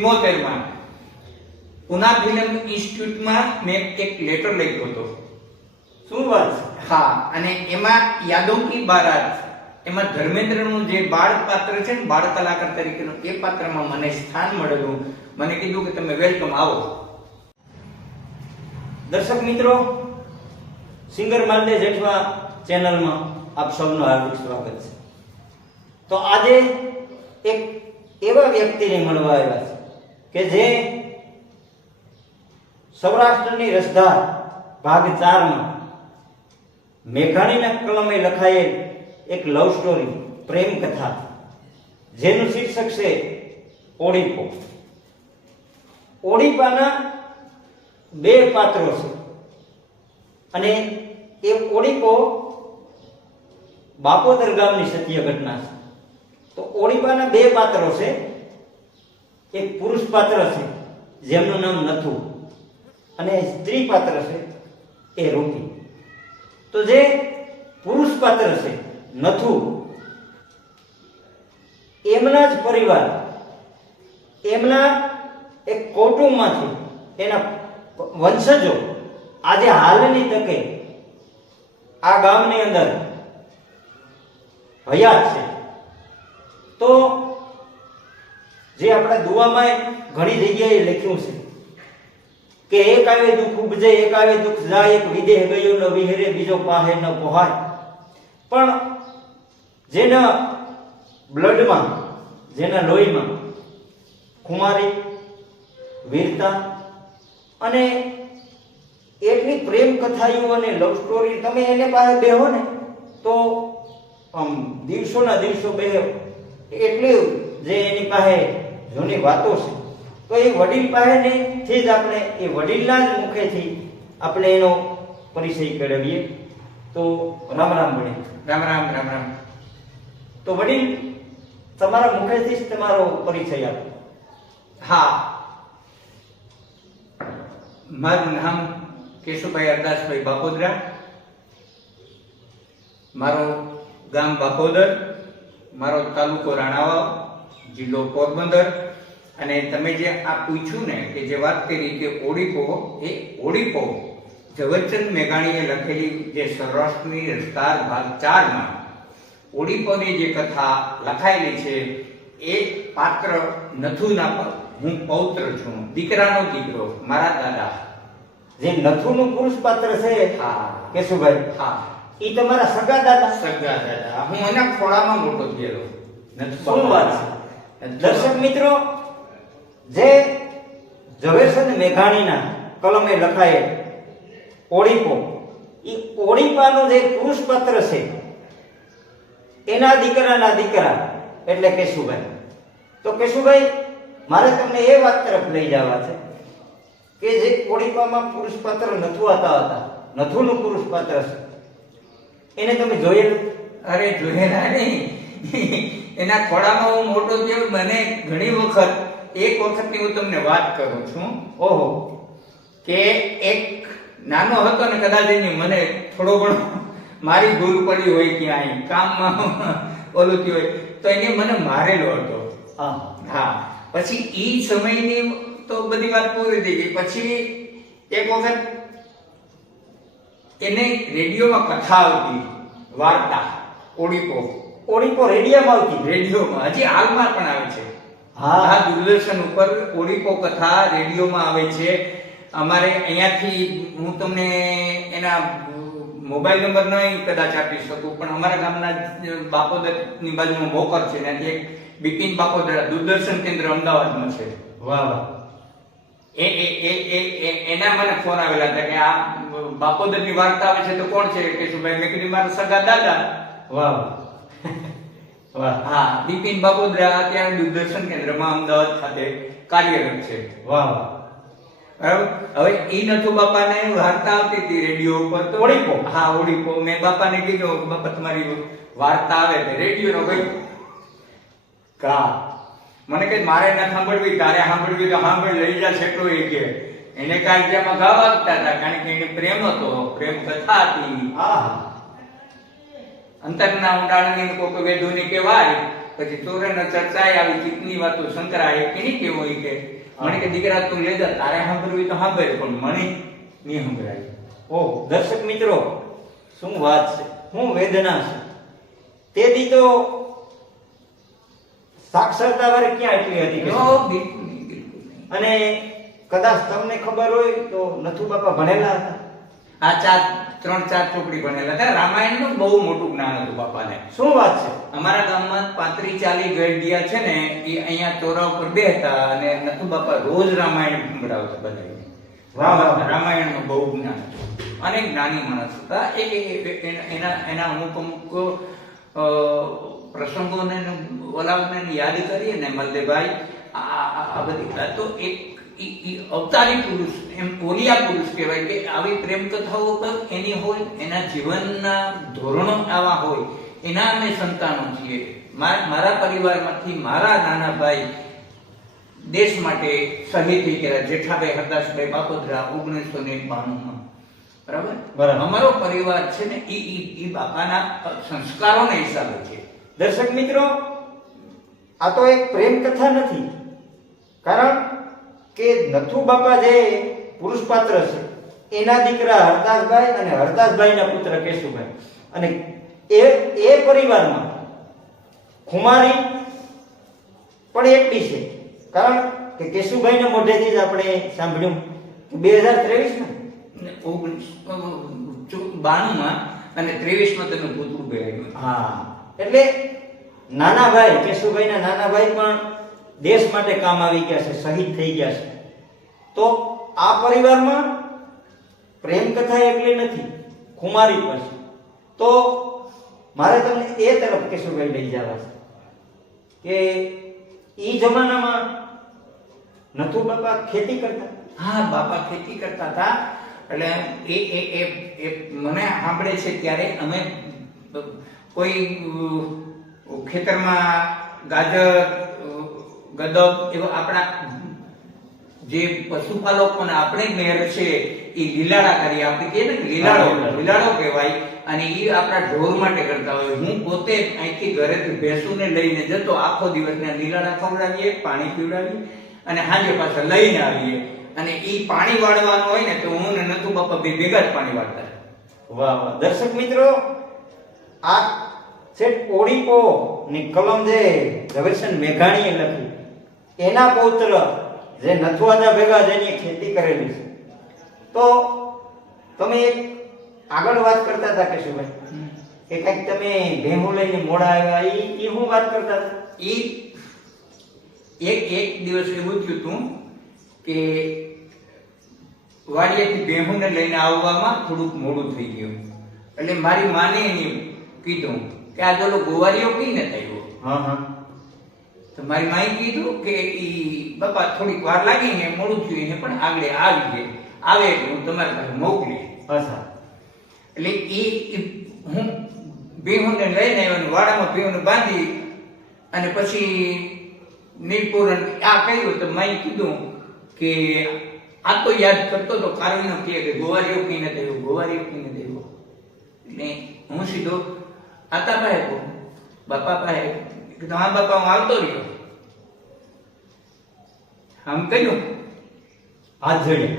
74 Pune film ઇન્સ્ટિટ્યૂટમાં મેં એક letter લખ્યો હતો. શું વાત છે? હા, અને એમાં યાદો કી બારાત, એમાં ધર્મેન્દ્રનું જે બાળ પાત્ર છે ને, બાળ કલાકાર તરીકેનું, એ પાત્રમાં મને સ્થાન મળેલું. મને કીધું કે તમે વેલકમ આવો. દર્શક મિત્રો, સિંગર માલદે જેઠવા ચેનલમાં આપ સૌનું હાર્દિક સ્વાગત છે. તો આજે એક એવા વ્યક્તિને મળવા આવ્યા છે કે જે સૌરાષ્ટ્રની રસધાર ભાગ 4 માં મેઘાણીના કલમે લખાયેલ એક લવ સ્ટોરી, પ્રેમ કથા, જેનું શીર્ષક છે ઓડીપો. ઓડીપાના 2 પાત્રો છે અને એ ઓડીપો બાપોદર ગામની સત્ય ઘટના છે. તો ઓડીપાના 2 પાત્રો છે. એક પુરુષ પાત્ર છે જેમનું નામ નથુ, અને સ્ત્રી પાત્ર છે એ રૂપી. તો જે પુરુષ પાત્ર છે નથુ, એમના જ પરિવાર, એમના એક કૌટુંબમાંથી એના વંશજો આજે હાલની તકે આ ગામની અંદર હયાત છે. તો જે આપણા દુઆમાં ઘણી જગ્યાએ લખ્યું છે કે એક આવે દુઃખ ઉપજે, એક આવે દુઃખ જાય, એક વિદેહ ગયો ન વિહરે, બીજો પાહે ન પોહાય. પણ જેના બ્લડમાં, જેના લોહીમાં ખુમારી, વીરતા અને એટલી પ્રેમ કથાઓ અને લવ સ્ટોરી, તમે એને પાસે બેહો ને તો આમ દિવસોના દિવસો બે, એટલી જે એની પાસે જૂની વાતો છે. તો એ વડીલ પાસેથી જ આપણે, એ વડીલના જ મુખેથી આપણે એનો પરિચય કરાવીએ. તો રામ રામ વડીલ. રામ રામ, રામ રામ. તો વડીલ, તમારા મુખેથી જ તમારો પરિચય આપો. હા, મારું નામ કેશુભાઈ અરદાસભાઈ બાપોદરા, મારું ગામ બાપોદર, મારો તાલુકો રાણાવાવ, જિલ્લો પોરબંદર. અને તમે જે આ પૂછ્યું ને, કે જે વાત કરી કે ઓડીપો, એ ઓડીપો ઝવેરચંદ મેઘાણીએ લખેલી જે સૌરાષ્ટ્રની રસધાર ભાગ 4 માં ઓડીપોની જે કથા લખાયેલી છે, એ પાત્ર નથુના પર હું પૌત્ર છું, દીકરાનો દીકરો, મારા દાદા. જે નથુનું પુરુષ પાત્ર છે, હા કેશુભાઈ, હા, એ તમારા સગા દાદા? સગા દાદા. હું એના ખોળામાં મોટો થયેલો. શું વાત છે? દર્શક મિત્રો, જે ઝવેરચંદ મેઘાણીના કલમે લખાયેલ ઓડીપો, એ ઓડીપાનો જે પુરુષ પાત્ર છે, એના દીકરાના દીકરા એટલે કેશુભાઈ. તો કેશુભાઈ, મારે તમને એ વાત તરફ લઈ જવા છે કે જે ઓડીપામાં પુરુષ પાત્ર નથુઆતા હતા, નથુનું પુરુષ પાત્ર છે, એને તમે જોયેલું? અરે જોયેલા નહીં, એના ખોળામાં હું મોટો થયો. મને ઘણી વખત, એક વખતની હું તમને વાત કરું છું. ઓહો. કે એક નાનો હતો ને, કદાચ એની મને થોડો ઘણો મારી ભૂલ પડી હોય, ક્યાંય કામમાં ઓલું થયું હોય, તો એને મને મારેલો હતો. હા, પછી ઈ સમયની તો બધી વાત પૂરી થઈ ગઈ. પછી એક વખત એને રેડિયોમાં કથા આવતી, વાર્તા, ઓડીપો. ઓડીપો રેડિયોમાં આવતી? રેડિયોમાં, હજી હાલમાં પણ આવે છે. હા, આ દૂરદર્શન ઉપર ઓડીપો કથા રેડિયોમાં આવે છે. અમારે અહીંયાથી હું તમને એના મોબાઈલ નંબર નહીં કદાચ આપી શકું, પણ અમારા ગામના બાપોદરની બાજુમાં મોકર છે, ત્યાંથી એક બિપિન બાપોદરા દૂરદર્શન કેન્દ્ર અમદાવાદમાં છે. વાહ વાહ. એના મને ફોન આવેલા હતા કે આ બાપોદરની વાર્તા આવે છે, તો કોણ છે? કેશુભાઈ. મેં કીધું મારા સગા દાદા. વાહ વાહ. હા, બિપિન બાપોદરા અત્યારે દૂરદર્શન કેન્દ્રમાં અમદાવાદ ખાતે કાર્યરત છે. વાહ વાહ. બરાબર. હવે ઈ નથુ બાપાને વાર્તા આવતી હતી રેડિયો ઉપર, તો ઓડીપો. હા, ઓડીપો. મેં બાપાને કીધું કે બાપા તમારી વાર્તા આવે છે રેડિયોનો, ભાઈ કા મને કે મારે ના સાંભળવી, તારે સાંભળવી તો સાંભળ, લઈ જા છેટો. એ કે એને કાળજામાં ઘા વાગતા હતા, કારણ કે એને પ્રેમ હતો, પ્રેમ કથા હતી. હા, અંતરના ઊંડાણની કોઈક વેદોની કહેવાય, પછી ચોરેનો ચર્ચાએ આવી ચીકની વાતો શંકરા એ કેની કેવો ઈ કે મને કે દીકરા તું લે જા તારે સાંભળવી તો સાંભળ પણ મને નહીં સંભળાય. ઓહ દર્શક મિત્રો, શું વાત છે, શું વેદના છે. તેથી તો સાક્ષરતા વાળી ક્યાં એટલી હતી કે ઓ બિલકુલ નહીં, બિલકુલ નહીં. અને કદાચ તમને ખબર હોય તો નથુ બાપા ભણેલા હતા. આ 3-4 ચોપડી ભણેલા હતા. રામાયણનું બહુ મોટું જ્ઞાન હતું બાપાને. શું વાત છે. અમારા ગામમાં 35-40 ગઢિયા છે ને એ અહીંયા ચોરા ઉપર બેહતા અને નથુ બાપા રોજ રામાયણ સંભળાવતા બધાને. વાહ, વાહ. રામાયણનું બહુ જ્ઞાન હતું. અનેક જ્ઞાની માણસ હતા. એના અમુક પ્રસંગોને ઓલાને યાદ કરીએ ને મલદેભાઈ, આ બધી વાતો એક ઈ અવતારી પુરુષ એમ ઓલિયા પુરુષ કહેવાય કે આવી પ્રેમ કથાઓ પર એની હોય, એના જીવનના ધોરણો આવા હોય, એના અમે સંતાનો છીએ. મારા પરિવારમાંથી મારા નાના ભાઈ દેશ માટે શહીદ થઈ ગયા. જેઠાભાઈ હરદાસભાઈ બાપોદરા 1992માં. બરાબર. અમારો પરિવાર છે ને ઈ બાપાના સંસ્કારોના હિસાબે છે. દર્શક મિત્રો, આ તો એક પ્રેમ કથા નથી, કારણ કે નથુ બાપા જે પુરુષ પાત્ર છે એના દીકરા હરદાસભાઈ અને હરદાસભાઈના પુત્ર કેશુભાઈ, અને એ પરિવારમાં ખુમારી પણ એકલી છે. કારણ કે કેશુભાઈના મોઢેથી જ આપણે સાંભળ્યું કે 2092માં અને 23માં તેનું પુત્રું બેહાડ્યું. હા, એટલે નાના ભાઈ કેશુભાઈના નાના ભાઈ પણ દેશ માટે કામ આવી ગયા છે, શહીદ થઈ ગયા છે. તો આ પરિવારમાં પ્રેમ કથા એકલી નથી, ખુમારી પણ છે. તો મારે તમને એ તરફ કેશુભાઈ લઈ જવા છે કે ઈ જમાનામાં નથુ બાપા ખેતી કરતા. હા, બાપા ખેતી કરતા હતા. એટલે એ મને સાંભળે છે ત્યારે અમે કોઈ ખેતરમાં ગાજર, ગદબ એવા આપણા જે પશુપાલકોને આપણે મેર છે એ લીલાડા કરી, આપણે કહીએ ને લીલાડો કહેવાય, અને એ આપણા ઢોર માટે કરતા હોય. હું પોતે અહીંથી ઘરેથી ભેંસુને લઈને જતો, આખો દિવસને લીલાડા ખવડાવીએ, પાણી પીવડાવીએ અને સાંજે પાછા લઈને આવીએ. અને ઈ પાણી વાળવાનું હોય ને તો હું ને નથુ બાપા બે ભેગા જ પાણી વાળતા. વાહ વાહ. દર્શક મિત્રો, આ સેટ ઓડીપો ની કલમ જે ઝવેરચંદ મેઘાણીએ લખી, એના પૌત્ર જે નથુઆદા ભેગા જેની ખેતી કરેલી છે. તો તમે એક આગળ વાત કરતા હતા કેશુભાઈ કે કંઈક તમે ભેહું લઈને મોડા આવ્યા, ઈ હું વાત કરતા હતા. ઈ એક દિવસ એવું થયું હતું કે વાડિયાથી ભેહુંને લઈને આવવામાં થોડુંક મોડું થઈ ગયું. એટલે મારી માને એને કીધું કે આ જોલો ગોવારીઓ કઈને થયો. હા હા. તો મારી માએ કીધું કે ઈ બાપા થોડીક વાર લાગી ને મોડું થયું, એને પણ આગળ આવી જાય, આવે એટલે હું તમારી પાસે મોકલી. અચ્છા. એટલે હું ભેહુંને લઈને આવ્યો, વાડામાં ભેહુંને બાંધી અને પછી નીલપુરન આ કર્યું. તો માએ કીધું કે આ તો યાદ કરતો તો કારવીનો કહે કે ગોવારીઓ કઈને થયો, ગોવારીઓ કઈને થયો. એટલે હું સીધો આતા પાસે કહું, બાપા પાસે કીધું હા બાપા હું આવતો રહ્યો. આમ કહ્યું, હાથ જોડ્યા.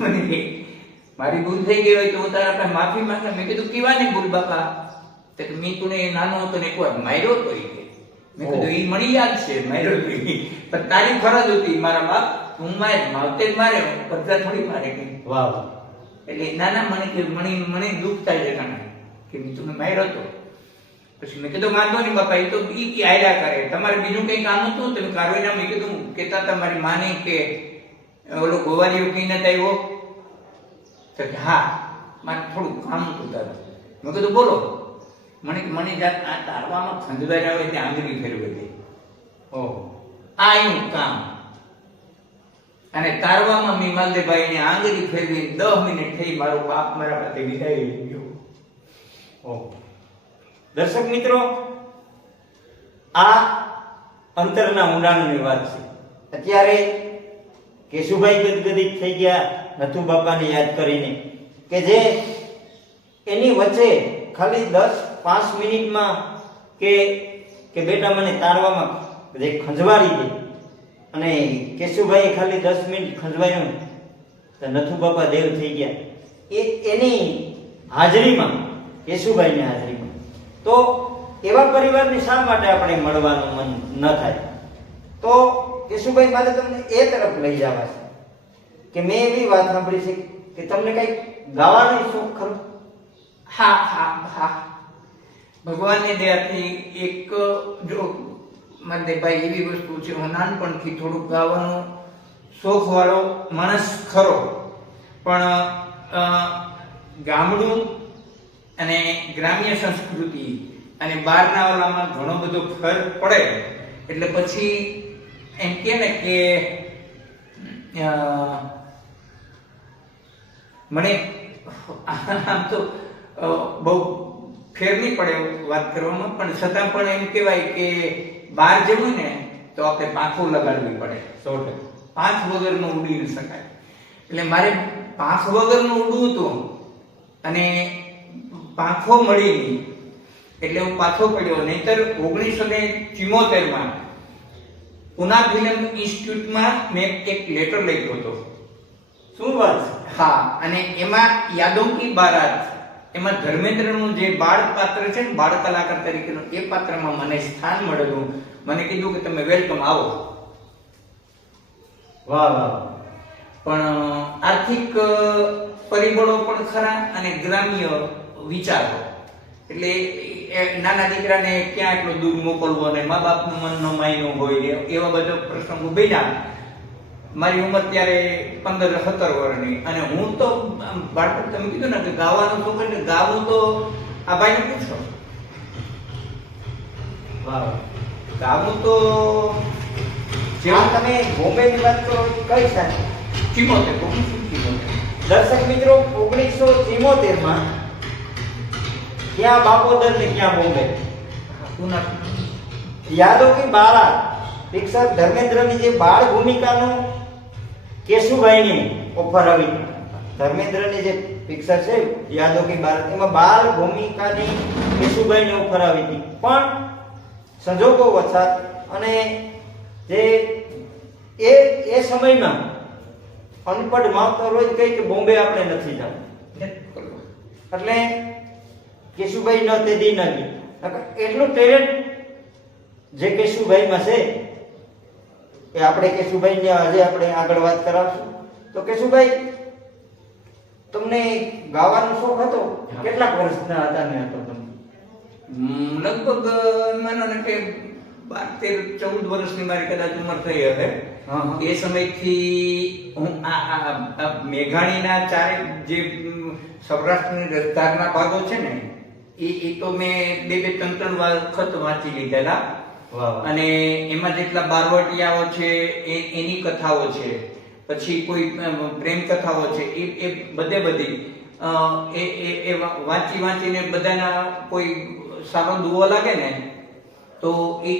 મને મારી ભૂલ થઈ ગઈ હોય તો હું તારા પાસે માફી માંગે. મેં કીધું કેવાની ભૂલ બાપા? તો કે મેં તું નાનો હતો ને એકવાર માર્યો તો. મેં કીધું ઈ મને યાદ છે, માર્યો તો પણ તારી ફરજ હતી મારા બાપ, હું માવતે જ માર્યો, બધા થોડી મારે ગઈ. વાહ વાહ. એટલે નાના મને કે મને દુઃખ થાય છે કારણ કે તું માર્યો તો. પછી મેં કીધું વાંધો નહીં બાપા, એ તો ઈ આયલા કરે, તમારે બીજું કઈ કામ હતું તમે કારવીના? મેં કીધું કેતા હતા મારી માને કે ઓલો ગોવારીઓ કઈ નતા આવ્યો. તો કે હા મારે થોડું કામ હતું તારું. મેં કીધું બોલો. મને જાત આ તારવામાં ખંજવાઈ આવે ત્યાં આંગળી ફેરવી દે. ઓહ, આ એનું કામ. અને તારવામાં મેં માલદેભાઈને આંગળી ફેરવી 10 મિનિટ થઈ, મારો બાપ મારા પાસે વિદાય લઈ ગયો. ઓહ. દર્શક મિત્રો, આ અંતરના ઊંડાણની વાત છે. અત્યારે કેશુભાઈ ગદગદિત થઈ ગયા નથુ બાપાને યાદ કરીને કે જે એની વચ્ચે ખાલી 10-5 મિનિટમાં કે બેટા મને તારવામાં જે ખંજવાળી દે, અને કેશુભાઈ ખાલી 10 મિનિટ ખંજવાયું તો નથુ બાપા દેવ થઈ ગયા એની હાજરીમાં, કેશુભાઈની હાજરીમાં. તો એવા પરિવારને શા માટે આપણે મળવાનું મન ન થાય? તો કેશુભાઈ મારે તમને એ તરફ લઈ જવા છે કે મેં એવી વાત સાંભળી છે કે તમને કઈ ગાવાનો શોખ ખરો? હા હા હા, ભગવાનની દયાથી એક જો મનદેવભાઈ એવી વસ્તુ છે, હું નાનપણથી થોડુંક ગાવાનો શોખ વાળો માણસ ખરો, પણ ગામડું અને ગ્રામ્ય સંસ્કૃતિ અને બહારના ઓલામાં ઘણો બધો ફરક પડે. એટલે પછી એમ કે ને કે મને આમ તો બહુ ફેર નહીં પડે વાત કરવામાં, પણ છતાં પણ એમ કહેવાય કે બહાર જવું ને તો આપણે પાંખો લગાડવી પડે. 100%. પાંખ વગરનું ઉડી ન શકાય. એટલે મારે પાંખ વગરનું ઉડવું હતું અને પાંખો મળી નહીં એટલે હું પાછો પડ્યો. નહીતર 1974માં પુના ફિલ્મ ઇન્સ્ટિટ્યૂટમાં મેં એક લેટર લખ્યો હતો. શું વાત? હા, અને એમાં યાદોं કી બારાત, એમાં ધર્મેન્દ્રનું જે બાળ પાત્ર છે ને, બાળ કલાકાર તરીકેનું, એ પાત્રમાં મને સ્થાન મળેલું. મને કીધું કે તમે વેલકમ આવો. વાહ વાહ. પણ આર્થિક પરિબળો પણ ખરા અને ગ્રામ્ય વિચારો, એટલે નાના દીકરાને ક્યાં એટલો દૂર મોકલવો અને મા બાપનું મન ન માયનું હોય એવા બધા પ્રસંગો બન્યા. મારી ઉંમર ત્યારે 15-17 વર્ષની, અને હું તો બાળપણ, તમે કીધું ને કે ગાવાનું શોખ, એટલે ગાવું તો આ ભાઈને પૂછો. વાહ. ગાવું તો જેમ તમે બોમ્બેની વાત કરો કઈ સાલ? 74. દર્શક મિત્રો, 1974માં ક્યાં બાપોદર ને ક્યાં બોમ્બે, યાદો કી બારાત પિક્ચર ધર્મેન્દ્રની જે બાળ ભૂમિકાનું કેશુભાઈની ઓફર આવી. ધર્મેન્દ્રની જે પિક્ચર છે યાદો કી બારાત, એમાં બાળ ભૂમિકાની કેશુભાઈની ઓફર આવી હતી, પણ સંજોગો વસાત અને જે એ સમયમાં અનપઢ માવતર રોજ કહે કે બોમ્બે આપણે નથી જવું, એટલે કેશુભાઈ ન તે દી ન ગઈ. એટલું ટેલેન્ટ જે કેશુભાઈમાં છે એ આપણે કેશુભાઈને આજે આપણે આગળ વાત કરાવશું. તો કેશુભાઈ, તમને ગાવાનો શોખ હતો? કેટલાક વર્ષના હતા ને હતો તમે? લગભગ માનો ને કે 12-13-14 વર્ષની મારી કદાચ ઉંમર થઈ હશે. એ સમયથી હું આ મેઘાણીના ચારે જે સૌરાષ્ટ્રની રસધારના ભાગો છે ને, એ તો મેં 2-3 વખત વાંચી લીધેલા. અને એમાં જેટલા બારવટિયાઓ છે એની કથાઓ છે, પછી કોઈ પ્રેમ કથાઓ છે, એ બધી એ વાંચીને બધાના કોઈ સારો દુઓ લાગે ને તો એ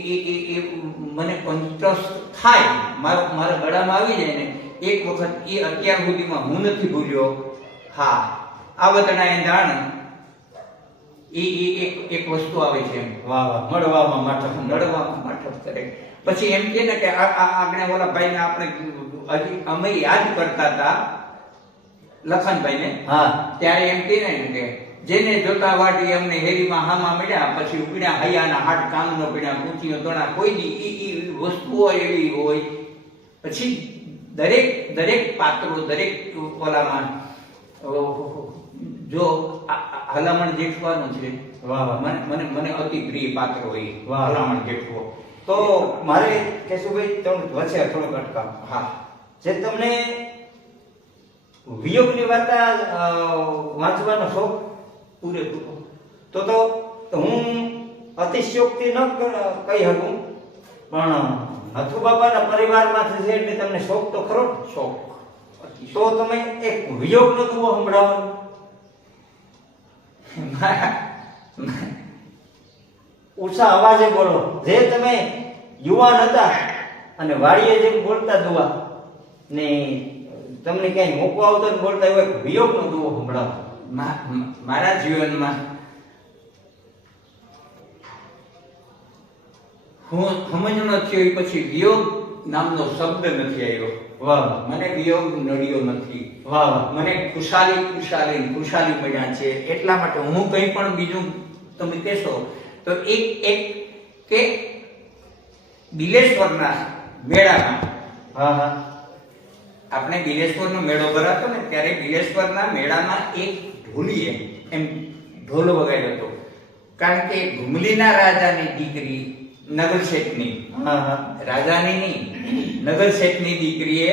મને ઇન્ટરેસ્ટ થાય, મારા ગળામાં આવી જાય ને એક વખત. એ અત્યાર સુધીમાં હું નથી ભૂલ્યો. હા, આવતના એંધાણ એ એક વસ્તુ આવે છે એમ. વાહ વાહ. મળવામાં માઠપ કરે. પછી એમ કે ને કે આપણે ઓલા ભાઈને આપણે હજી અમે યાદ કરતા હતા, લખનભાઈને. હા. ત્યારે એમ કે ને કે જેને જોતા વાટી અમને હેરીમાં હામાં મળ્યા, પછી પીડા હૈયાના હાટ કામનો પીડા કૂચીનો તોણા, કોઈ દી ઈ વસ્તુઓ એવી હોય. પછી દરેક પાત્રો, દરેક ઓલામાં જો હલામણ જેઠવાનું છે. વાહ. મને અતિ પ્રિય પાત્ર હોય હલામણ જેઠવો. તો મારે કેશુભાઈ તમને વચ્ચે થોડુંક અટકાવ. હા. જે તમને વિયોગની વાર્તા વાંચવાનો શોખ? પૂરેપૂરો. તો હું અતિશયોક્તિ ન કહી શકું, પણ નથુ બાપાના પરિવારમાંથી છે એટલે તમને શોખ તો ખરો. શોખ. તો તમે એક વિયોગનો દુઓ સંભળાવો. ઊંચા અવાજે બોલો, જે તમે યુવાન હતા અને વાડીએ જેમ બોલતા દુઆ ને તમને ક્યાંય મોકો આવતો ને બોલતા એવો એક વિયોગનો દુઓ સંભળાવો. મારા જીવનમાં હું સમજણ થયો એ પછી વિયોગ નામનો શબ્દ નથી આવ્યો. વાહ વાહ મને વિયોગ નડ્યો નથી. વાહ વાહ મને ખુશાલી મળ્યા છે. એટલા માટે હું કંઈ પણ બીજું તમે કહેશો તો એક કે બિલેશ્વરના મેળામાં, હા હા આપણે બિલેશ્વરનો મેળો ભરાતો ને ત્યારે બિલેશ્વરના મેળામાં એક ઢોલીએ એમ ઢોલ વગાડ્યો હતો. કારણ કે ઘુમલીના રાજાની દીકરી નગરશેઠની, હા હા રાજાની નહીં, નગરશેઠની દીકરીએ,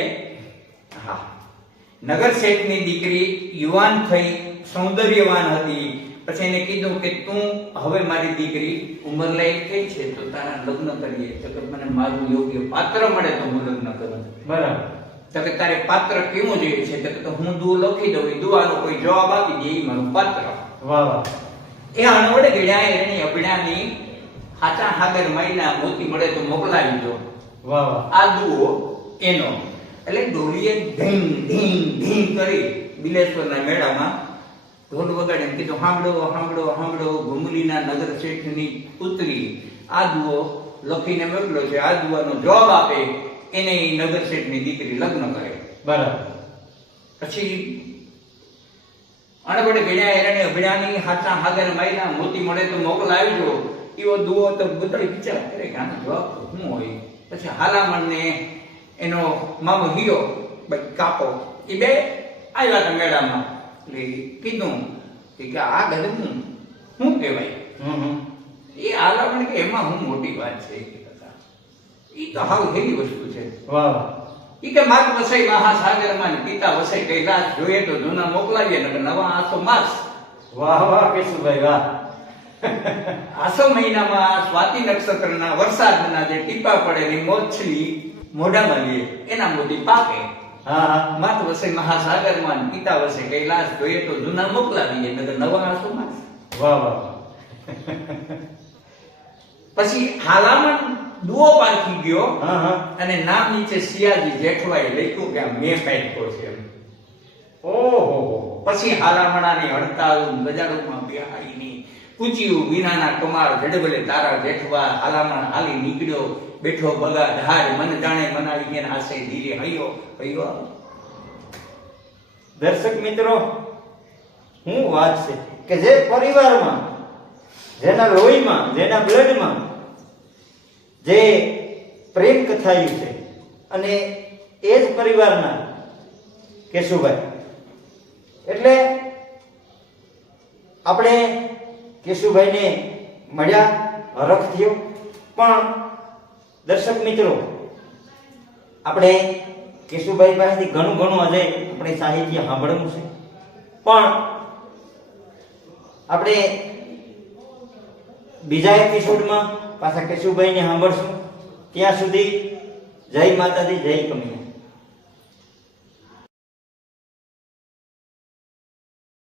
હા, નગરશેઠની દીકરી યુવાન થઈ સૌંદર્યવાન હતી. પછી એને કીધું કે તું હવે મારી દીકરી ઉંમર લાયક થઈ છે તો તારા લગ્ન કરીએ. તો કે મને મારું યોગ્ય પાત્ર મળે તો હું લગ્ન કરું. બરાબર. તો કે તારે પાત્ર કેવું જોઈએ છે? તો કે હું દુઓ લખી દઉં, એ દુઆનો કોઈ જવાબ આપી દે એ મારું પાત્ર. વાહ વાહ એ અણવડે ગળ્યા એની અબડાની હાચા હાગર મહિના મોતી મળે તો મોકલાવી દો. વાહ વાહ આ દુઓ એનો. એટલે ડોલીએ ઢીંગ ઢીંગ ઢીંગ કરી બિલેશ્વરના મેળામાં ઢોલ વગાડીને કીધું, સાંભળો ઘુમલીના નગર શેઠની પુત્રી આ દુઓ લખીને મોકલ્યો છે. આ દુઆનો જવાબ આપે એને ઈ નગર શેઠની દીકરી લગ્ન કરે. બરાબર. પછી અણવડે ગણ્યા એરણે અભડાની હાચા હાગર મહિના મોતી મળે તો મોકલાવજો. એવો દુઓ તો બધા વિચાર કરે કે આનો જવાબ તો શું હોય. પછી હાલામણને એનો મામો હીરો ભાઈ કાપો એ બે આવ્યા હતા મેળામાં. એટલે કીધું કે આ ગધું શું કહેવાય? એ હાલામણ કે એમાં હું મોટી વાત છે. એ તો હાવ હેરી વસ્તુ છે. વાહ વાહ ઈ કે માત વસાઈ મહાસાગરમાં ને પિતા વસાઈ કૈલાસ. જોઈએ તો જૂના મોકલાવીએ ને નવા આસો માસ. વાહ વાહ કેશુભાઈ વાહ. આસો મહિનામાં સ્વાતિ નક્ષત્રના વરસાદના જે ટીપા પડે એની મોછલી મોઢામાં લે એના મોતી પાકે. હા હા માત વસાઈ મહાસાગરમાં ને પિતા વસાઈ કૈલાસ. જોઈએ તો જૂના મોકલાવીએ નગર નવા આસો માસ. વાહ વાહ પછી હાલામણ દુઓ પારખી ગયો હા હા અને નામ નીચે સિયાજી જેઠવાએ લખ્યું કે આ મેં પાક્યો છે એમ. ઓહો પછી હાલામણાની હડતાલ ગજાડોમાં બેહાડીની પૂછ્યું વિનાના કમાર જડબલે તારા જેઠવા. હાલામણ હાલી નીકળ્યો બેઠો બગા ધાર. મન જાણે મનાવી ગયા હાસે ધીરે હૈયો. દર્શક મિત્રો, હું વાત છે કે જે પરિવારમાં, જેના લોહીમાં, જેના બ્લડમાં જે પ્રેમ કથાયું છે અને એ જ પરિવારના કેશુભાઈ. એટલે આપણે કેશુભાઈને મળ્યા, હરખ થયો. પણ દર્શક મિત્રો, આપણે કેશુભાઈ પાસેથી ઘણું આજે આપણે સાહિત્ય સાંભળવું છે. પણ આપણે બીજા એપિસોડમાં પાછા કેશુભાઈને સાંભળશું. ત્યાં સુધી જય માતાજી, જય કમિયા.